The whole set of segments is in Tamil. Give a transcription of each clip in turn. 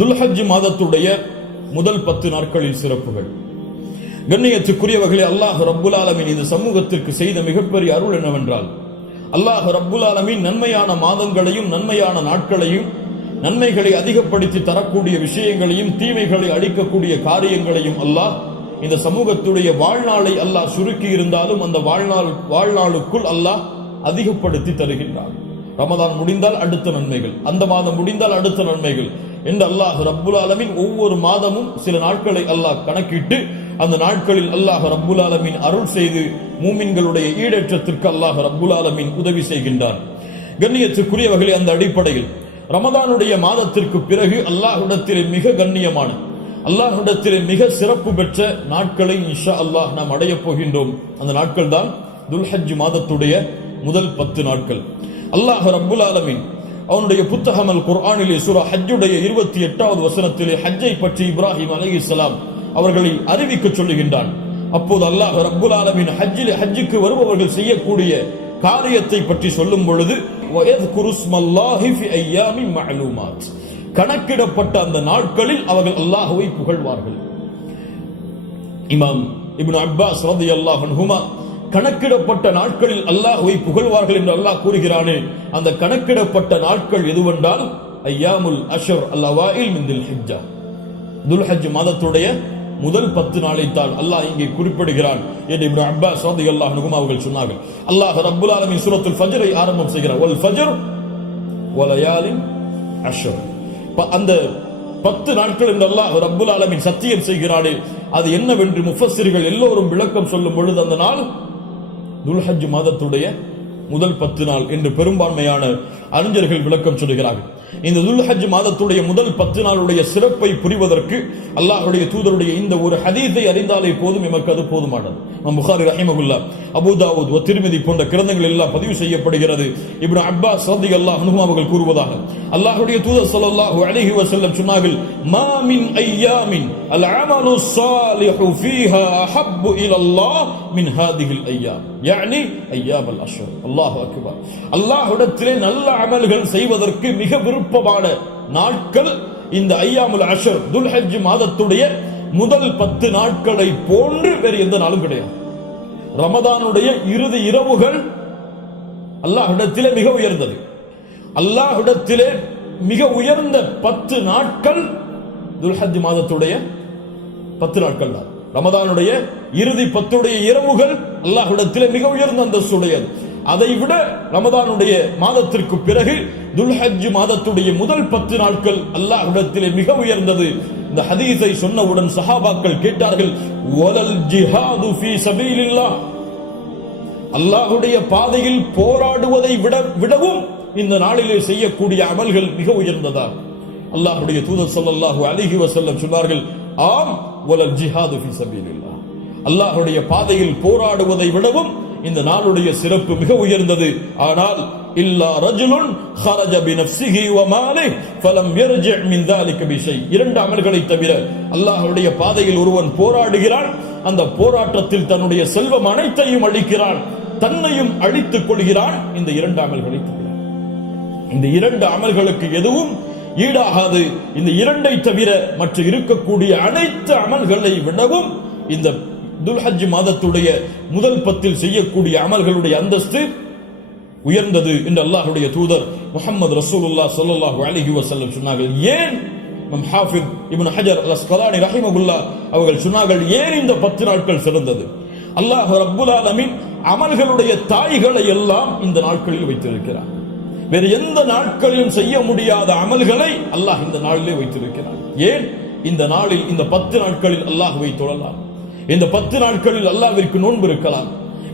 துல்ஹஜ் மாதத்துடைய முதல் 10 நாட்களில் சிறப்புகள். கண்ணியத்துக்குரியவர்களே, அல்லாஹ் ரப்புல் ஆலமீன் இந்த சமூகத்திற்கு செய்த மிகப்பெரிய அருள் என்னவென்றால், அல்லாஹ் ரப்புல் ஆலமீன் நன்மையான மாதங்களையும் நன்மையான நாட்களையும் நன்மைகளை அதிகப்படுத்தி தரக்கூடிய விஷயங்களையும் தீமைகளை அழிக்கக்கூடிய காரியங்களையும் அல்லாஹ் இந்த சமூகத்துடைய வாழ்நாளை அல்லாஹ் சுருக்கி இருந்தாலும் அந்த வாழ்நாளுக்குள் அல்லாஹ் அதிகப்படுத்தி தருகின்றார். ரமதான் முடிந்தால் அடுத்த நன்மைகள், அந்த மாதம் முடிந்தால் அடுத்த நன்மைகள் என்று அல்லாஹ் ரப்புல் ஆலமீன் ஒவ்வொரு மாதமும் சில நாட்களை அல்லாஹ் கணக்கிட்டு அந்த நாட்களில் அல்லாஹ் ரப்புல் ஆலமீன் அருள் செய்து மூமின்களுடைய ஈடேற்றத்திற்கு அல்லாஹ் ரப்புல் ஆலமீன் உதவி செய்கின்றார். கண்ணியத்துக்குரியவர்களே, அந்த அடிப்படையில் ரமதானுடைய மாதத்திற்கு பிறகு அல்லாஹ்விடத்திலே மிக கண்ணியமான, அல்லாஹ்விடத்திலே மிக சிறப்பு பெற்ற நாட்களை இன்ஷா அல்லாஹ் நாம் அடையப் போகின்றோம். அந்த நாட்கள் தான் துல்ஹஜ் மாதத்துடைய முதல் 10 நாட்கள். அல்லாஹ் ரப்புல் ஆலமீன் அவனுடைய புத்தகம் அல் குர்ஆனிலே சூரா ஹஜ்ஜுடைய 28வது வசனத்திலே ஹஜ்ஜை பற்றி இப்ராஹிம் அலைஹிஸ்ஸலாம் அவர்களை அறிவிக்க சொல்லுகின்றான். அப்போது அல்லாஹ் ரப்புல் ஆலமீன் ஹஜ்ஜுக்கு வருபவர்கள் செய்யக்கூடிய காரியத்தை பற்றி சொல்லும் பொழுது வயத்குருஸ்மல்லாஹி ஃபி அய்யாமின் மஅலூமாத், கணக்கிடப்பட்ட அந்த நாட்களில் அவர்கள் அல்லாஹ்வை புகழ்வார்கள். இமாம் இப்னு அப்பாஸ் ரலியல்லாஹு அன்ஹுமா கணக்கிடப்பட்ட நாட்களில் அல்லாஹ்வை புகழ்வார்கள் என்று அல்லாஹ் கூறுகிறானே, அந்த கணக்கிடப்பட்ட நாட்கள் எதுவென்றால் அய்யாமுல் அஷ்ர் அல்-அவாயில் மின் துல்ஹிஜ்ஜா, துல்ஹஜ் மாதத்துடைய முதல் 10 நாளைத்தான் அல்லாஹ் இங்கே குறிப்பிடுகிறான் என்று இப்னு அப்பாஸ் ரலியல்லாஹு அன்ஹுமா அவர்கள் சொன்னார்கள். அல்லாஹ் ரப்புல் ஆலமீன் சூரத்துல் ஃபஜ்ரை ஆரம்பம் செய்கிறார். வல் ஃபஜ்ர் வலயாலின் அஷ்ர், அந்த 10 நாட்கள் என்று அல்லாஹ் ரப்புல் ஆலமீன் சத்தியம் செய்கிறானே, அது என்னவென்று முஃபஸ்ஸிர்கள் எல்லோரும் விளக்கம் சொல்லும் பொழுது அந்த நாள் துல்ஹஜ் மாதத்துடைய முதல் 10 நாள் என்று பெரும்பான்மையான அறிஞர்கள் விளக்கம் சொல்கிறார்கள். இந்த துல்ஹஜ் மாதத்துடைய முதல் 10 நாளுடைய சிறப்பை புரிவதற்கு அல்லாஹ்வுடைய தூதருடைய இந்த ஒரு ஹதீஸை அறிந்தாலே போதும், எமக்கு அது போதுமானது. புகாரி ரஹிமஹுல்லாஹ், அபூ தாவூத், திர்மிதி போன்ற கிரந்தங்கள் எல்லாம் பதிவு செய்யப்படுகிறது. இப்னு அப்பாஸ் ரலியல்லாஹு அன்ஹு அவர்கள் கூறுவதாக, அல்லாஹ்வுடைய தூதர் ஸல்லல்லாஹு அலைஹி வஸல்லம் சொன்னார்கள், மா மின் அய்யாமின் அல் அமலு ஸாலிஹு ஃபீஹா அஹப்பு இலல்லாஹ் மின் ஹாதிஹில் அய்யாம், யானி அய்யாம் அல் அஷ்ர். அல்லாஹு அக்பர். அல்லாஹ்விடத்திலே நல்ல அமல்கள் செய்வதற்கு மிக விருப்பமான நாட்கள் இந்த அய்யாமுல் அஷ்ர், துல்ஹஜ் மாதத்துடைய முதல் 10 நாட்களை போன்று வேறு எந்த நாளும் கிடையாது. ரமதானுடைய இறுதி இரவுகள் அல்லாஹ்விடத்திலே மிக உயர்ந்தது. அல்லாஹ்விடத்திலே மிக உயர்ந்த 10 நாட்கள் துல்ஹஜ் மாதத்துடைய 10 நாட்கள் தான். ரமதானுடைய இறுதி 10 இரவுகள் அல்லாஹ்விடத்திலே மிக உயர்ந்த அந்தஸ்துடையது. அதை விட ரமதானுடைய மாதத்திற்கு பிறகு துல்ஹஜ் மாதத்துடைய முதல் 10 நாட்கள் அல்லாஹ்விடத்திலே மிக உயர்ந்தது. இந்த ஹதீஸை சொன்னவுடன் சஹாபாக்கள் கேட்டார்கள், வலல் ஜிஹாது ஃபீ சபீலில்லாஹ், அல்லாஹ்வுடைய பாதையில் போராடுவதை விடவும் இந்த நாளிலே செய்யக்கூடிய அமல்கள் மிக உயர்ந்ததா? அல்லாஹ்வுடைய தூதர் ஸல்லல்லாஹு அலைஹி வஸல்லம் சொன்னார்கள், ஆம், வலல் ஜிஹாது ஃபீ சபீலில்லாஹ், அல்லாஹ்வுடைய பாதையில் போராடுவதை விடவும் இந்த நாளுடைய சிறப்பு மிக உயர்ந்தது. ஆனால் இல்லா ரஜுலுன் ஹரஜ பினஃப்ஸிஹி வ மாலிஹி ஃபலம் யர்ஜி மின் ذلك பிஷை, 2 அமல்களை தவிர அல்லாஹ்வுடைய பாதையில் ஒருவன் போராடுகிறான், அந்த போராட்டத்தில் தன்னுடைய செல்வம் அனைத்தையும் அழிக்கிறான், தன்னையும் அழித்துக் கொள்கிறான், இந்த 2 அமல்களை தவிர. இந்த 2 அமல்களுக்கு எதுவும் ஈடாகாது. இந்த 2ஐ தவிர மற்ற இருக்கக்கூடிய அனைத்து அமல்களை விடவும் இந்த துல்ஹஜ் மாதத்துடைய முதல் 10 செய்யக்கூடிய அமல்களுடைய அந்தஸ்து உயர்ந்தது என்று அல்லாஹ்வுடைய தூதர் முஹம்மது ரசூலுல்லாஹ் ஸல்லல்லாஹு அலைஹி வஸல்லம் சொன்னார்கள். ஏன் ஹாஃபிஸ் இப்னு ஹஜர் அல் அஸ்கலானி ரஹிமஹுல்லாஹ் அவர்கள் சொன்னார்கள், ஏன் இந்த 10 நாட்கள் சிறந்தது? அல்லாஹ் ரப்புல் ஆலமீன் அமல்களுடைய தாய்களை எல்லாம் இந்த நாட்களில் வைத்திருக்கிறார். வேறு எந்த நாட்களிலும் செய்ய முடியாத அமல்களை அல்லாஹ் இந்த நாளிலே வைத்திருக்கிறார். ஏன்? இந்த நாளில், இந்த 10 நாட்களில் அல்லாஹ்வை தொழலாம், இந்த 10 நாட்களில் அல்லாஹ்விற்கு நோன்பு இருக்கலாம்,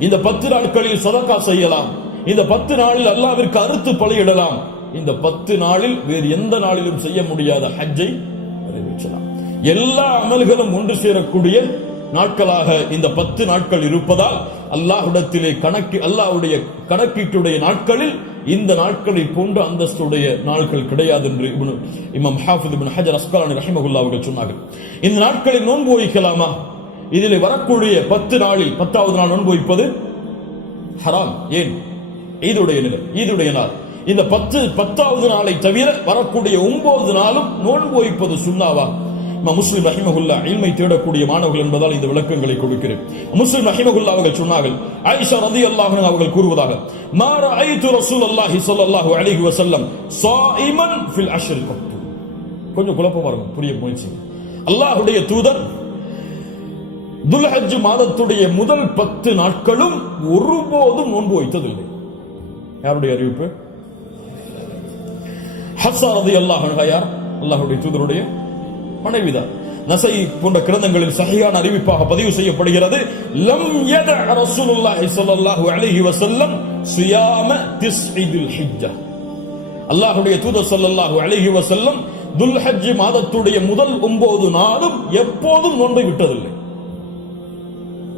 இந்த 10 நாட்களில் சதகா செய்யலாம், இந்த 10 நாளில் அல்லாஹ்விற்கு அறுத்து பலியிடலாம், இந்த 10 நாளில் வேறு எந்த நாளிலும் செய்ய முடியாத ஹஜ்ஜை நிறைவேற்றலாம். எல்லா அமல்களும் ஒன்று சேரக்கூடிய நாட்களாக இந்த 10 நாட்கள் இருப்பதால் அல்லாஹ்விடத்திலே அல்லாஹ்வுடைய கணக்கீட்டுடைய நாட்களில் இந்த நாட்களை போன்ற அந்தஸ்துடைய நாட்கள் கிடையாது என்று இமாம் ஹாஃபிஸ் இப்னு ஹஜர் அஸ்கலானி ரஹிமஹுல்லாஹ் அவர்கள் சொன்னார்கள். இந்த நாட்களில் நோன்பு வைக்கலாமா? இதில் வரக்கூடிய 10 நாளில் 10வது நாள் நோன்பு வைப்பது ஹராம். ஏன்? ஈதுடைய நாள். இந்த 10வது நாளை தவிர வரக்கூடிய 9 நாளும் நோன்பு வைப்பது சுன்னாவா? முஸ்லிம் ரஹிமஹுல்லா இல்மை தேடக்கூடிய மாணவர்கள் என்பதால் இந்த விளக்கங்களை கொடுக்கிறேன். முஸ்லிம் ரஹிமஹுல்லா அவர்கள் சொன்னார்கள், ஆயிஷா ரலியல்லாஹு அன்ஹா அவர்கள் கூறுவதாக, மா ரஅய்து ரசூலுல்லாஹி ஸல்லல்லாஹு அலைஹி வஸல்லம் ஸாயிமன் ஃபில் அஷ்ர் கத்து. கொஞ்சம் குழப்பமா இருக்கும், புரிய முயற்சி. அல்லாஹ்வுடைய தூதர் துல்ஹஜ் மாதத்துடைய முதல் 10 நாட்களும் ஒருபோதும் நோன்பு வைத்ததில்லை. யாருடைய அறிவிப்பு? ஹஃப்ஸா ரலியல்லாஹு அன்ஹா யார்? அல்லாஹ்வுடைய தூதருடைய மனைவிதான். நஸை போன்ற கிரந்தங்களில் சஹீஹான அறிவிப்பாக பதிவு செய்யப்படுகிறது, லம் யத ரசூலுல்லாஹி ஸல்லல்லாஹு அலைஹி வஸல்லம் ஸியாம திஸ்இல் ஹிஜ்ஜா. அல்லாஹ்வுடைய தூதர் ஸல்லல்லாஹு அலைஹி வஸல்லம் துல்ஹஜ் மாதத்துடைய முதல் 9 நாளும் எப்போதும் நோன்பை விட்டதில்லை.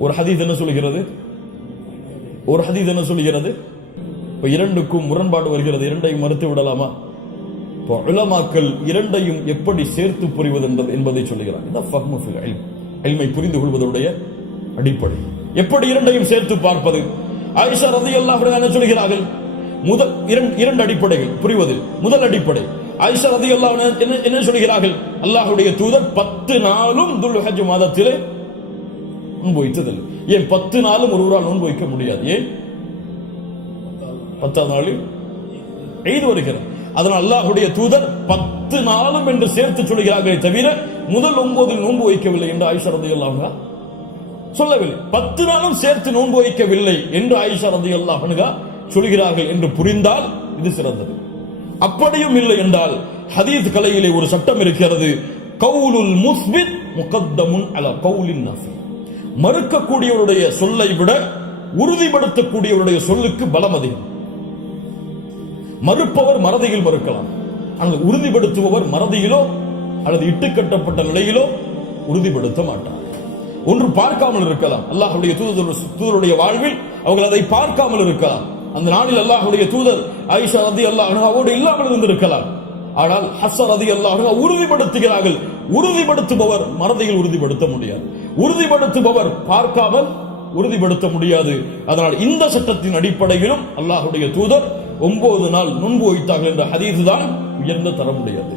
ஒரு ஹதீஸ் என்ன சொல்கிறது? இப்ப இரண்டுக்கும் முரண்பாடு வருகிறது. இரண்டையும் மறுத்து விடலாமா? உலமாக்கள் இரண்டையும் எப்படி சேர்த்து புரிவது என்பதை சொல்லுகிறார். இல்மை புரிந்து கொள்வதுடைய அடிப்படை. எப்படி இரண்டையும் சேர்த்து பார்ப்பது? ஆயிஷா ரலியல்லாஹு அன்ஹா என்ன சொல்கிறார்கள்? முதல் இரண்டு அடிப்படைகள் புரிவதில். முதல் அடிப்படை, ஆயிஷா ரலியல்லாஹு அன்ஹா என்ன சொல்கிறார்கள்? அல்லாஹ்வுடைய தூதர் 10 நாளும் துல்ஹஜ் மாதத்திலே நோன்பு வைத்ததில்லை. ஏன் 10 நாளும் ஒருவரால் நோன்பு வைக்க முடியாது? ஏன்? 10வது நாளில் ஈத் வருகிறது. அதனால் அல்லாஹ்வுடைய தூதர் 10 நாளும் என்று சேர்த்து சொல்கிறார்களே தவிர முதல் 9 நோன்பு வைக்கவில்லை என்று ஆயிஷா ரலியல்லாஹு அன்ஹா சொல்லவில்லை. 10 நாளும் சேர்த்து நோன்பு வைக்கவில்லை என்று ஆயிஷா ரலியல்லாஹு அன்ஹா சொல்கிறார்கள் என்று புரிந்தால் இது சிறந்தது. அப்படியும் இல்லை என்றால் ஹதீஸ் கலையிலே ஒரு சட்டம் இருக்கிறது, கவுலுல் முஸ்பித் முகத்தமுன் அலா கவுலின் நஃபி. மறுக்கக்கூடியவருடைய சொல்லை விட உறுதிப்படுத்தக்கூடியவருடைய சொல்லுக்கு பலம் அதிகம். மறுப்பவர் மறதியில் மறுக்கலாம், ஆனால் உறுதிப்படுத்துபவர் மறதியிலோ அல்லது இட்டுக்கட்டப்பட்ட நிலையிலோ உறுதிப்படுத்த மாட்டார். ஒன்று பார்க்காமல் இருக்கலாம். அல்லாஹ்வுடைய தூதருடைய வாழ்வில் அவர்கள் அதை பார்க்காமல் இருக்கலாம். அந்த நாளில் அல்லாஹ்வுடைய தூதர் ஆயிஷா ரலியல்லாஹு அன்ஹாவோடு இல்லாமல் இருந்திருக்கலாம். ஆனால் ஹஃப்ஸா ரலியல்லாஹு அன்ஹா உறுதிப்படுத்துகிறார்கள். உறுதிப்படுத்துபவர் மறதியில் உறுதிப்படுத்த முடியாது, உறுதிப்படுத்துபவர் பார்க்காமல் உறுதிப்படுத்த முடியாது. அதனால் இந்த சட்டத்தின் அடிப்படையிலும் அல்லாஹ்வுடைய தூதர் 9 நாள் நோன்பு வைத்தார்கள் என்ற ஹதீஸ் தான் உயர்ந்த தர முடியாது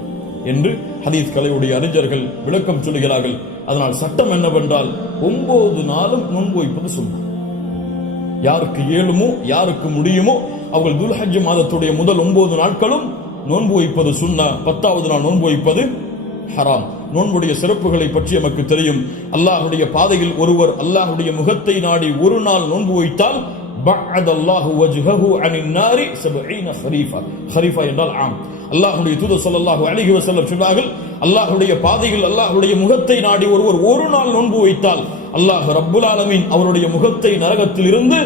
என்று ஹதீஸ் கலையுடைய அறிஞர்கள் விளக்கம் சொல்கிறார்கள். அதனால் சட்டம் என்னவென்றால் 9 நாளும் நோன்பு வைப்பது சுன்னா. யாருக்கு இயலுமோ யாருக்கு முடியுமோ அவர்கள் துல்ஹஜ் மாதத்துடைய முதல் 9 நாட்களும் நோன்பு வைப்பது சுன்னா. 10வது நாள் நோன்பு வைப்பது ஹராம். நோன்புடைய சிறப்புகளை பற்றி நமக்கு தெரியும். அல்லாஹ்வுடைய பாதையில் ஒருவர் அல்லாஹ்வுடைய முகத்தை நாடி ஒரு நாள் நோன்பு வைத்தால் பஅதல்லாஹு வஜ்ஹஹு அனின் நாரி 70 ஹரீஃபா. ஹரீஃபா என்றால் ஆம். அல்லாஹ்வுடைய தூதர் ஸல்லல்லாஹு அலைஹி வஸல்லம் சொன்னார்கள், அல்லாஹ்வுடைய பாதையில் அல்லாஹ்வுடைய முகத்தை நாடி ஒருவர் ஒரு நாள் நோன்பு வைத்தால் அல்லாஹ் ரப்புல் ஆலமீன் அவருடைய முகத்தை நரகத்தில் இருந்து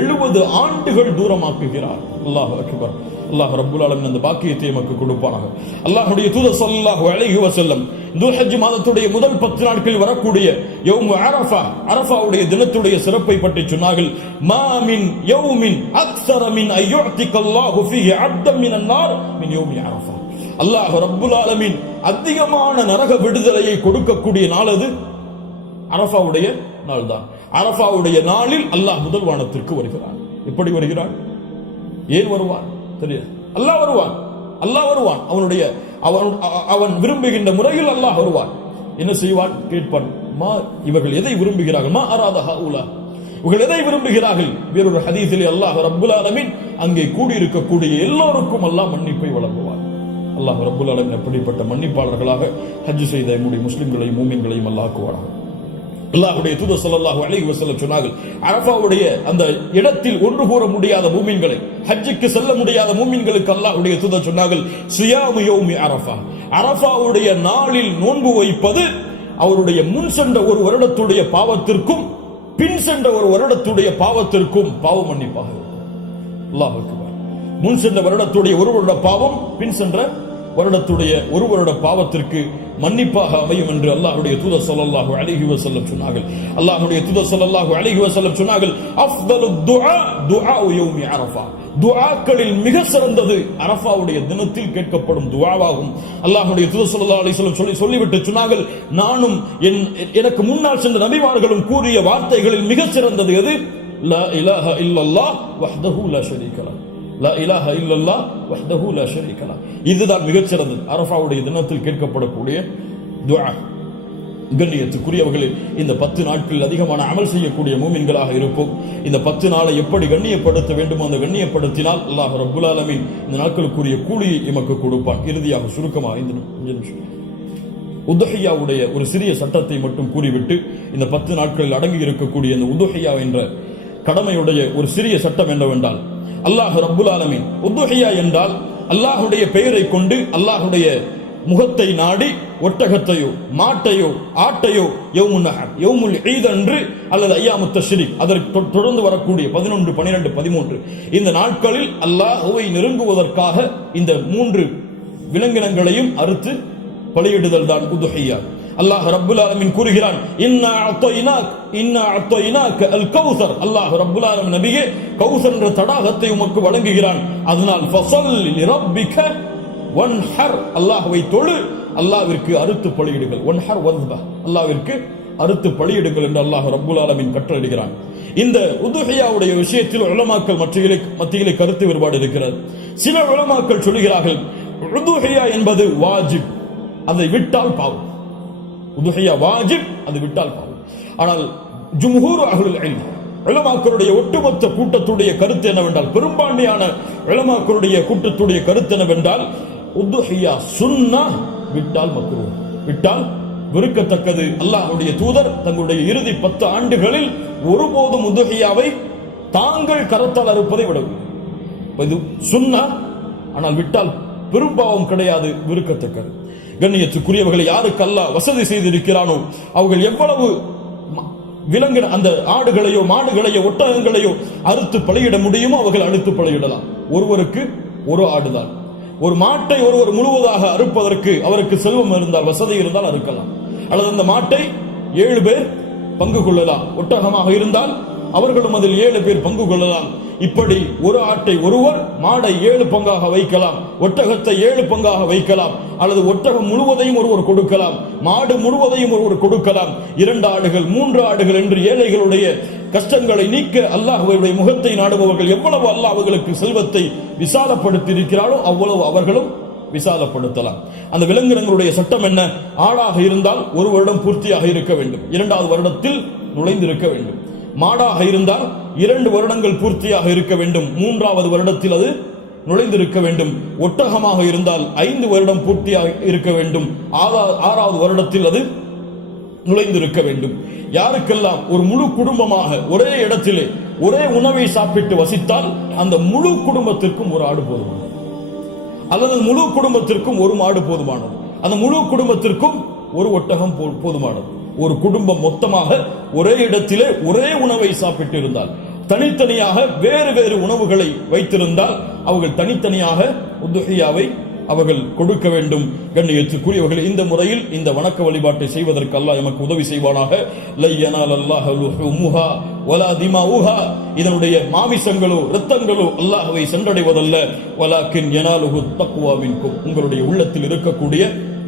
70 ஆண்டுகள் தூரமாக்குகிறார். அல்லாஹ் அக்பர். அல்லாஹ் ரப்புல் ஆலமீன் அந்த பாக்கியத்தை நமக்கு கொடுப்பானாக. அல்லாஹ்வுடைய தூதர் ஸல்லல்லாஹு அலைஹி வஸல்லம் துல்ஹஜ் மாதத்துடைய முதல் 10 நாட்களில் வரக்கூடிய யௌம் அரஃபா, அரஃபாவுடைய தினத்துடைய சிறப்பை பற்றி சொன்னார்கள். மா மின் யௌமின் அக்ஸர மின் அய்யுஅதிகல்லாஹு ஃபீஹி அப்தன் மினன் நார் மின் யௌமி அரஃபா. அல்லாஹ் ரப்புல் ஆலமீன் அதிகமான நரக விடுதலையை கொடுக்கக்கூடிய நாள் அது அரஃபாவுடைய நாள் தான். அரஃபாவுடைய நாளில் அல்லாஹ் முதல் வானத்திற்கு வருகிறான். எப்படி வருகிறான்? ஏன் வருவான் தெரியாது. அல்லாஹ் வருவான், அல்லாஹ் வருவான். அவன் விரும்புகின்ற முறையில் அல்லாஹ் வருவான். என்ன செய்வான்? கேட்பான், மா இவர்கள் எதை விரும்புகிறார்கள்? மா அராத ஹவுலா, இவர்கள் எதை விரும்புகிறார்கள்? வேறொரு ஹதீஸிலே அல்லாஹ் ரப்புல் ஆலமீன் அங்கே கூடியிருக்கக்கூடிய எல்லோருக்கும் அல்லாஹ் மன்னிப்பை வழங்குவான். அல்லாஹ் ரப்புல் ஆலமீன் அப்படிப்பட்ட மன்னிப்பாளர்களாக ஹஜ் செய்த நம்முடைய முஸ்லிம்களையும் மூமின்களையும் அல்லாஹ் ஆக்குவானாக. அல்லாஹ்வுடைய தூதர் ஸல்லல்லாஹு அலைஹி வஸல்லம் சொன்னார்கள், அரஃபாவுடைய அந்த இடத்தில் ஒன்று கூற முடியாத மூமின்களை, ஹஜ்ஜுக்கு செல்ல முடியாத மூமின்களுக்கு அல்லாஹ்வுடைய தூதர் சொன்னார்கள், ஸியாமு யௌமி அரஃபா. அரஃபாவுடைய நாளில் நோன்பு வைப்பது அவருடைய முன் சென்ற ஒரு வருடத்துடைய பாவத்திற்கும் பின் சென்ற ஒரு வருடத்துடைய பாவத்திற்கும் பாவ மன்னிப்பாக இருக்கும். அல்லாஹ் அக்பர். முன் சென்ற வருடத்துடைய ஒரு வருட பாவம் பின் சென்ற வருடத்துடைய ஒரு வருட பாவத்திற்கு மன்னிப்பாக அமையும் என்று அல்லாஹ்வுடைய தூதர் ஸல்லல்லாஹு அலைஹி வஸல்லம் சொன்னார்கள். அல்லாஹ்வுடைய தூதர் ஸல்லல்லாஹு அலைஹி வஸல்லம் சொன்னார்கள், அஃதலுத் துஆ துஆஉ யௌமி அரஃபா. துஆக்களில் மிக சிறந்தது அரஃபாவுடைய தினத்தில் கேட்கப்படும் துஆவாகும். அல்லாஹ்வுடைய தூதர் ஸல்லல்லாஹு அலைஹி வஸல்லம் சொல்லிவிட்டு சொன்னார்கள், நானும் எனக்கு முன்னால் சென்ற நபிமார்களும் கூறிய வார்த்தைகளில் மிக சிறந்தது எது? லா இலாஹா இல்லல்லாஹ் வஹ்தஹு லா ஷரீக லஹ். லா இலாஹ இல்லல்லாஹ் வஹ்தஹு லா ஷரீக லஹ். இதுதான் மிகச்சிறந்தது. அரஃபாவுடைய தினத்தில் கேட்கப்படக்கூடிய துஆ. கண்ணியத்துக்குரியவர்களே, இந்த 10 நாட்கள் அதிகமான அமல் செய்யக்கூடிய மூமின்களாக இருப்போம். இந்த 10 நாளை எப்படி கண்ணியப்படுத்த வேண்டுமோ அந்த கண்ணியப்படுத்தினால் அல்லாஹ் ரப்புல் ஆலமீன் இந்த நாட்களுக்குரிய கூலியை எமக்கு கொடுப்பான். இறுதியாக சுருக்கமாக இந்த உதுஹியாவுடைய ஒரு சிறிய சட்டத்தை மட்டும் கூறிவிட்டு இந்த 10 நாட்களில் அடங்கி இருக்கக்கூடிய இந்த உதுஹியா என்ற கடமையுடைய ஒரு சிறிய சட்டம் என்னவென்றால், அல்லாஹ் ரப்புல் ஆலமீன் உதுஹியா என்றால் அல்லாஹுடைய பெயரை கொண்டு அல்லாஹுடைய முகத்தை நாடி ஒட்டகத்தையோ மாட்டையோ ஆட்டையோ யௌமுன் நஹர் யௌமுல் ஈத் அன்று அல்லது அய்யாமுத் தஷ்ரீக் அதற்கு தொடர்ந்து வரக்கூடிய 11, 12, 13 இந்த நாட்களில் அல்லாஹ்வை நெருங்குவதற்காக இந்த 3 விலங்கினங்களையும் அறுத்து பலியிடுதல் தான் உதுஹியா. அல்லாஹ் ரப்புல் ஆலமீன் கூறுகிறான், இன்னா அத்தைனாக அல் கௌசர். அல்லாஹ் ரப்புல் ஆலமீன் நபியே கௌசர் என்ற தடாகத்தை உமக்கு வழங்குகிறான். அதனால் ஃபஸல்லி லிரப்பிக வன்ஹர், அல்லாஹ்வை தொழு, அல்லாஹ்விற்கு அறுத்து பலியிடுங்கள். வன்ஹர் வஸ்ப, அல்லாஹ்விற்கு அறுத்து பலியிடுங்கள் என்று அல்லாஹ் ரப்புல் ஆலமீன் கட்டளையிடுகிறான். இந்த உதுஹியாவுடைய விஷயத்தில் உலமாக்கள் மத்தியிலே கருத்து வேறுபாடு இருக்கிறது. சில உலமாக்கள் சொல்கிறார்கள் உதுஹியா என்பது வாஜிப், அதை விட்டால் பாவம். உதுஹியா வாஜிப், அது விட்டால் பாவம். ஆனால் ஜும்ஹூர் அஹ்லுல் இல்ம் உலமாக்களுடைய ஒட்டுமொத்த கூட்டத்துடைய கருத்து என்னவென்றால், பெரும்பான்மையான உலமாக்களுடைய கூட்டத்துடைய கருத்து என்னவென்றால், உதுஹியா சுன்னா, விட்டால் மக்ரூஹ், விட்டால் வெறுக்கத்தக்கது. அல்லாஹ்வுடைய தூதர் தங்களுடைய இறுதி 10 ஆண்டுகளில் ஒருபோதும் உதுஹியாவை தாங்கள் கரத்தால் அறுப்பதை விடவில்லை. இது சுன்னா, ஆனால் விட்டால் பெரும்பாவம் கிடையாது, வெறுக்கத்தக்கது. கண்ணியத்துக்குரியவர்களை யாருக்கு அல்லாஹ் வசதி செய்திருக்கிறானோ அவர்கள் எவ்வளவு விலங்கு அந்த ஆடுகளையோ மாடுகளையோ ஒட்டகங்களையோ அறுத்து பலியிட முடியுமோ அவர்கள் அறுத்து பலியிடலாம். ஒருவருக்கு ஒரு ஆடுதான். ஒரு மாட்டை ஒருவர் முழுவதாக அறுப்பதற்கு அவருக்கு செல்வம் இருந்தால், வசதி இருந்தால் அறுக்கலாம். அல்லது அந்த மாட்டை 7 பேர் பங்கு கொள்ளலாம். ஒட்டகமாக இருந்தால் அவர்களும் அதில் 7 பேர் பங்கு கொள்ளலாம். இப்படி ஒரு ஆட்டை ஒருவர், மாடை 7 பங்காக வைக்கலாம், ஒட்டகத்தை 7 பங்காக வைக்கலாம். அல்லது ஒட்டகம் முழுவதையும் ஒருவர் கொடுக்கலாம், மாடு முழுவதையும் ஒருவர் கொடுக்கலாம். 2 ஆடுகள் 3 ஆடுகள் என்று ஏழைகளுடைய கஷ்டங்களை நீக்க அல்லாஹ்வுடைய முகத்தை நாடுபவர்கள் எவ்வளவு அல்லாஹ் அவர்களுக்கு செல்வத்தை விசாலப்படுத்தி இருக்கிறாரோ அவ்வளவு அவர்களும் விசாலப்படுத்தலாம். அந்த விலங்கினங்களுடைய சட்டம் என்ன? ஆடாக இருந்தால் 1 வருடம் பூர்த்தியாக இருக்க வேண்டும், 2வது வருடத்தில் நுழைந்திருக்க வேண்டும். மாடாக இருந்தால் 2 வருடங்கள் பூர்த்தியாக இருக்க வேண்டும், 3வது வருடத்தில் அது நுழைந்திருக்க வேண்டும். ஒட்டகமாக இருந்தால் 5 வருடம் பூர்த்தியாக இருக்க வேண்டும், 6வது வருடத்தில் அது நுழைந்திருக்க வேண்டும். யாருக்கெல்லாம் ஒரு முழு குடும்பமாக ஒரே இடத்திலே ஒரே உணவை சாப்பிட்டு வசித்தால் அந்த முழு குடும்பத்திற்கும் ஒரு ஆடு போதுமானது, அல்லது முழு குடும்பத்திற்கும் ஒரு மாடு போதுமானது, அந்த முழு குடும்பத்திற்கும் ஒரு ஒட்டகம் போதுமானது. ஒரு குடும்பம் மொத்தமாக ஒரே இடத்திலே ஒரே உணவை சாப்பிட்டு இருந்தால், தனித்தனியாக வேறு வேறு உணவுகளை வைத்திருந்தால் அவர்கள் தனித்தனியாக உதுஹியாவை அவர்கள் கொடுக்க வேண்டும். கண்ணியத்துக்குரியவர்கள், இந்த முறையில் இந்த வணக்க வழிபாட்டை செய்வதற்கு அல்லாஹ் எமக்கு உதவி செய்வானாக. லை யனாலல்லாஹு லுஹுமுஹா வலா திமாஉஹா, இதனுடைய மாமிசங்களோ இரத்தங்களோ அல்லாஹ்வை சென்றடைவதல்ல. வலாக்கின் யனாலுஹு தக்வா மின்கும், உங்களுடைய உள்ளத்தில் இருக்கக்கூடிய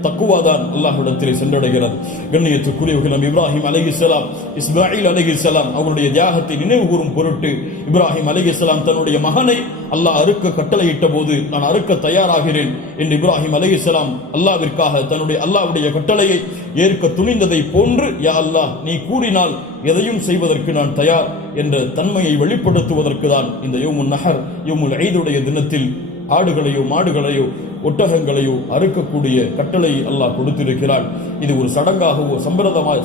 தக்குவாதான் அல்லாஹ்விடத்திலே சென்றடைகிறது. கண்ணியத்துக்குரியவர்கள், நபி இப்ராஹிம் அலைஹிஸ்ஸலாம், இஸ்மாயில் அலைஹிஸ்ஸலாம் அவருடைய தியாகத்தை நினைவு கூறும் பொருட்டு இப்ராஹிம் அலைஹிஸ்ஸலாம் தன்னுடைய மகனை அல்லாஹ் அறுக்க கட்டளையிட்ட போது, நான் அறுக்க தயாராகிறேன் என்று இப்ராஹிம் அலைஹிஸ்ஸலாம் அல்லாஹ்விற்காக தன்னுடைய அல்லாஹ்வுடைய கட்டளையை ஏற்க துணிந்ததை போன்று, யா அல்லாஹ் நீ கூறினால் எதையும் செய்வதற்கு நான் தயார் என்ற தன்மையை வெளிப்படுத்துவதற்கு தான் இந்த யௌமுன் நஹர் யௌமுல் ஈதுடைய தினத்தில் ஆடுகளையோ மாடுகளையோ ஒட்டகங்களையோ அறுக்கக்கூடிய கட்டளை அல்லாஹ் கொடுத்திருக்கிறான். இது ஒரு சடங்காகவோ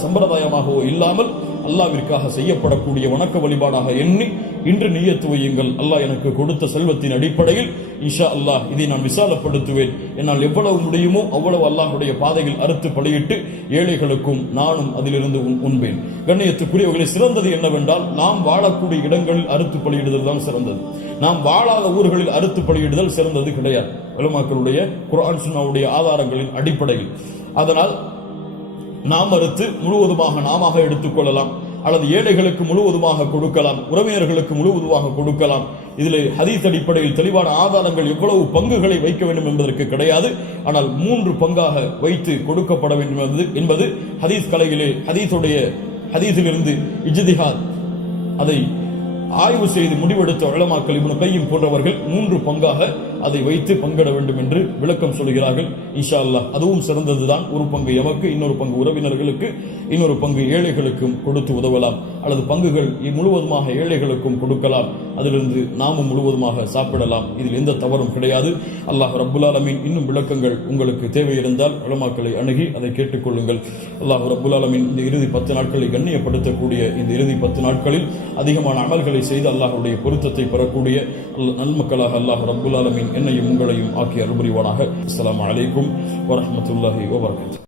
சம்பிரதாயமாகவோ இல்லாமல் அல்லாஹ்விற்காக செய்யப்படக்கூடிய வணக்க வழிபாடாக எண்ணி இன்று நியத்து வையுங்கள். அல்லாஹ் எனக்கு கொடுத்த செல்வத்தின் அடிப்படையில் இன்ஷா அல்லாஹ் இதை நான் விசாலப்படுத்துவேன். என்னால் எவ்வளவு முடியுமோ அவ்வளவு அல்லாஹ்வுடைய பாதையில் அறுத்து பலியிட்டு ஏழைகளுக்கும் நானும் அதிலிருந்து உண்பேன். கண்ணியத்துக்குரியவர்களை, சிறந்தது என்னவென்றால் நாம் வாழக்கூடிய இடங்களில் அறுத்து பலியிடுதல் தான் சிறந்தது. நாம் வாழாத ஊர்களில் அறுத்து பலியிடுதல் சிறந்தது கிடையாது, உலமாக்களுடைய குர்ஆன் சுன்னாவுடைய ஆதாரங்களின் அடிப்படையில். அதனால் நாம் அறுத்து முழுவதுமாக நாம எடுத்துக்கொள்ளலாம், அல்லது ஏழைகளுக்கு முழுவதுமாக கொடுக்கலாம், உறவினர்களுக்கு முழுவதுமாக கொடுக்கலாம். இதில் ஹதீஸ் அடிப்படையில் தெளிவான ஆதாரங்கள் எவ்வளவு பங்குகளை வைக்க வேண்டும் என்பதற்கு கிடையாது. ஆனால் 3 பங்காக வைத்து கொடுக்கப்பட வேண்டும் என்பது ஹதீஸ் கலையிலே ஹதீஸிலிருந்து இஜ்திஹாத் அதை ஆய்வு செய்து முடிவெடுத்த உலமாக்கள் இப்னு கையும் போன்றவர்கள் 3 பங்காக அதை வைத்து பங்கிட வேண்டும் என்று விளக்கம் சொல்கிறார்கள். இன்ஷா அல்லாஹ் அதுவும் சிறந்ததுதான். ஒரு பங்கு எமக்கு, இன்னொரு பங்கு உறவினர்களுக்கு, இன்னொரு பங்கு ஏழைகளுக்கும் கொடுத்து உதவலாம். அல்லது பங்குகள் முழுவதுமாக ஏழைகளுக்கும் கொடுக்கலாம். அதிலிருந்து நாமும் முழுவதுமாக சாப்பிடலாம். இதில் எந்த தவறும் கிடையாது. அல்லாஹ் ரப்புல் ஆலமீன் இன்னும் விளக்கங்கள் உங்களுக்கு தேவை இருந்தால் உலமாக்களை அணுகி அதை கேட்டுக்கொள்ளுங்கள். அல்லாஹ் ரப்புல் ஆலமீன் இந்த இறுதி 10 நாட்களை கண்ணியப்படுத்தக்கூடிய இந்த இறுதி 10 நாட்களில் அதிகமான அமல்களை செய்து அல்லாஹ்வுடைய பொருத்தத்தை பெறக்கூடிய நன்மக்களாக அல்லாஹ் ரப்புல் ஆலமீன் என்னையும் உங்களையும் ஆக்கி அருள் புரிவானாக. அஸ்ஸலாமு அலைக்கும் வரஹ்மத்துல்லாஹி வபரகாத்துஹு.